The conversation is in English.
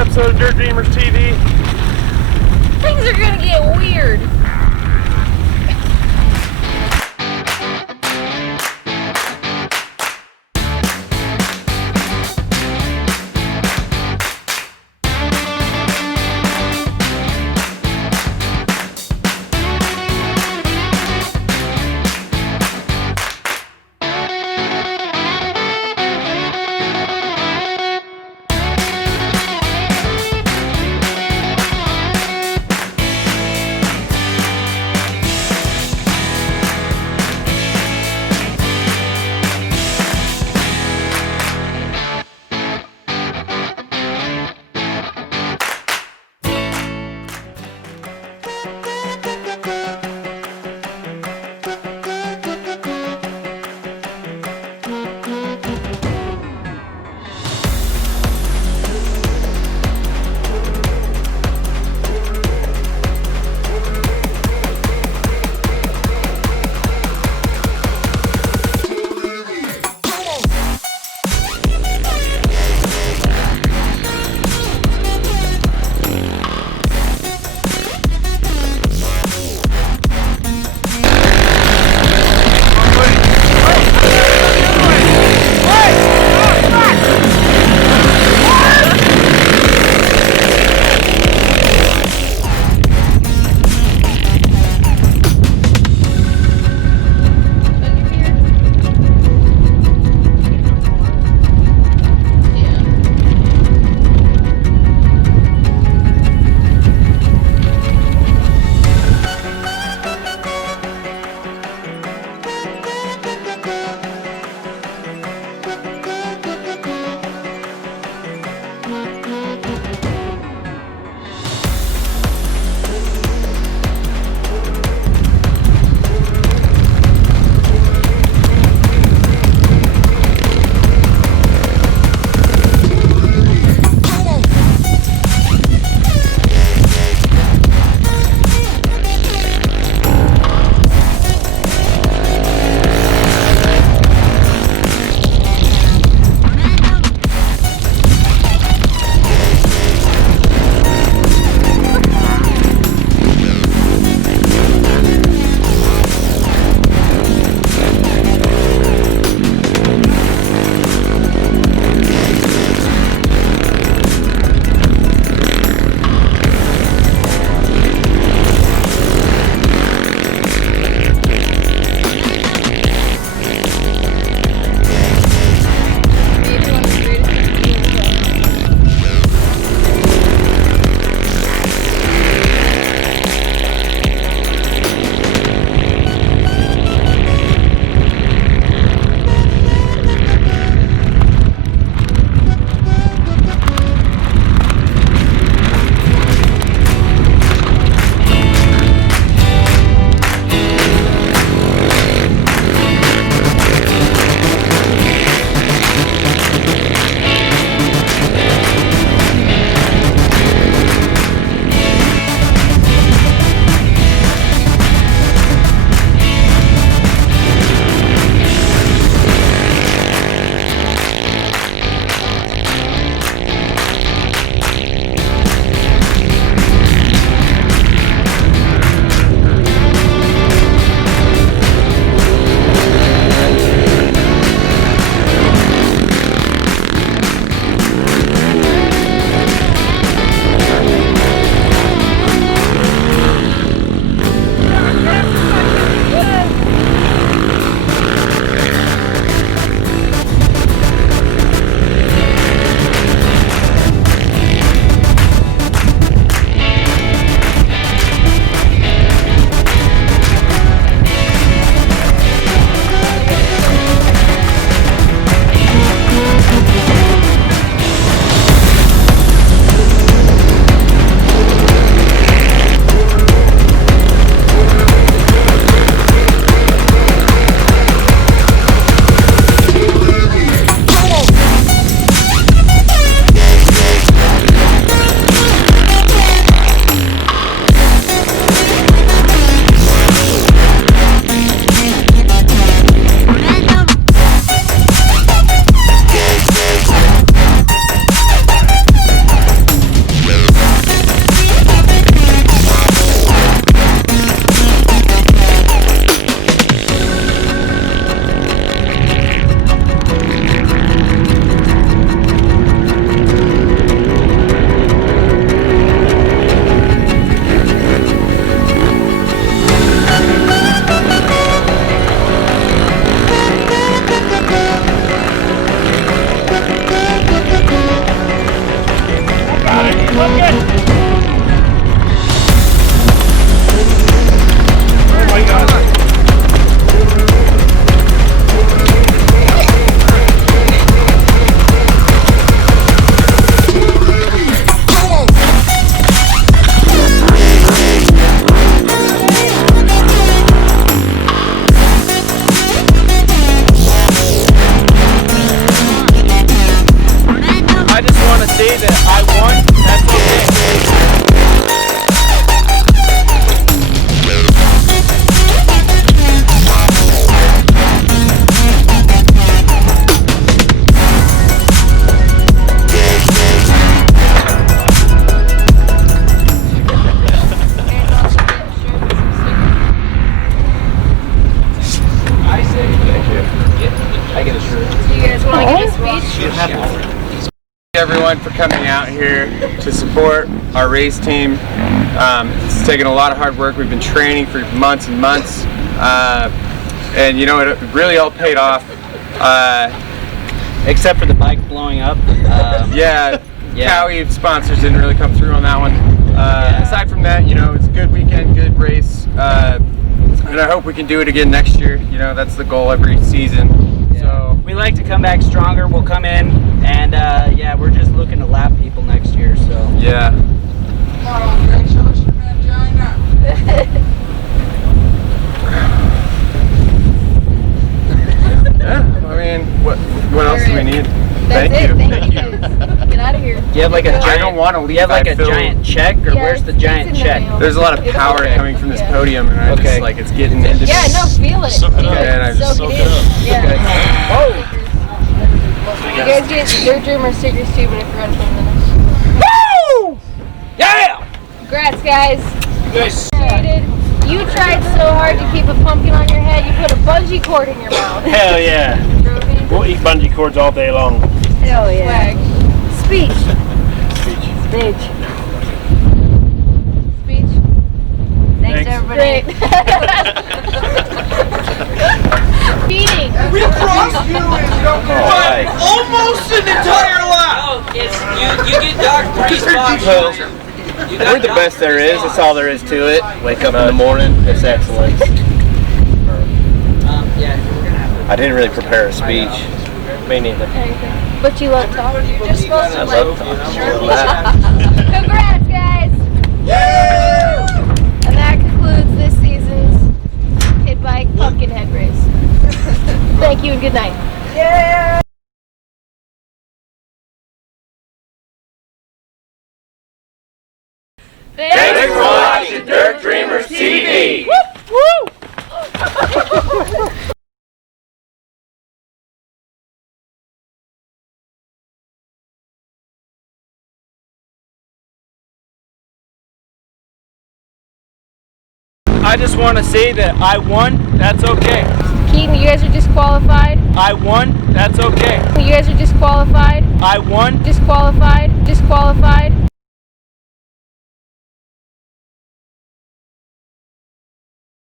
episode of Dirt Dreamers TV. Things are gonna get weird. say that I won, that's okay. Everyone for coming out here to support our race team. It's taken a lot of hard work. We've been training for months and months, and you know, it really all paid off. Except for the bike blowing up. Yeah, Cowie sponsors didn't really come through on that one. Aside from that, you know, it's a good weekend, good race, and I hope we can do it again next year. You know, that's the goal every season. So we like to come back stronger. We'll come in and yeah, we're just looking to lap people next year. So yeah. Yeah, I mean, what else do we need? Thank you. Thank you. Get out of here. Do you have like a giant? I don't want to leave. You have like a giant check, or where's the giant check? There's a lot of power coming from this podium, and I just like it's getting into. Yeah, no, feel it. Soak it up. And I just soak it up. Yeah. Oh. You guys get Dirt Dreamer stickers too, but I forgot to put them in. Woo! Yeah! Congrats, guys. Nice. You tried so hard to keep a pumpkin on your head, you put a bungee cord in your mouth. Hell yeah. Trophy. We'll eat bungee cords all day long. Hell yeah. Swag. Speech. Speech. Thanks everybody. Feeding. We crossed you by almost an entire lap. Oh, it's you get dark 3 spots. We're the best there is. That's all there is to it. Wake up in the morning. It's excellence. Yeah, we're gonna have to. I didn't really prepare a speech. Me neither. But you love talking. You're just supposed to I love talking. Congrats, guys. And that concludes this season's Kid Bike Pumpkinhead race. Thank you and good night. Yeah. Thanks for watching Dirt Dreamers TV. Woo! I just want to say that I won, that's okay. Keaton, you guys are disqualified. I won, that's okay. You guys are disqualified. I won. Disqualified. Disqualified.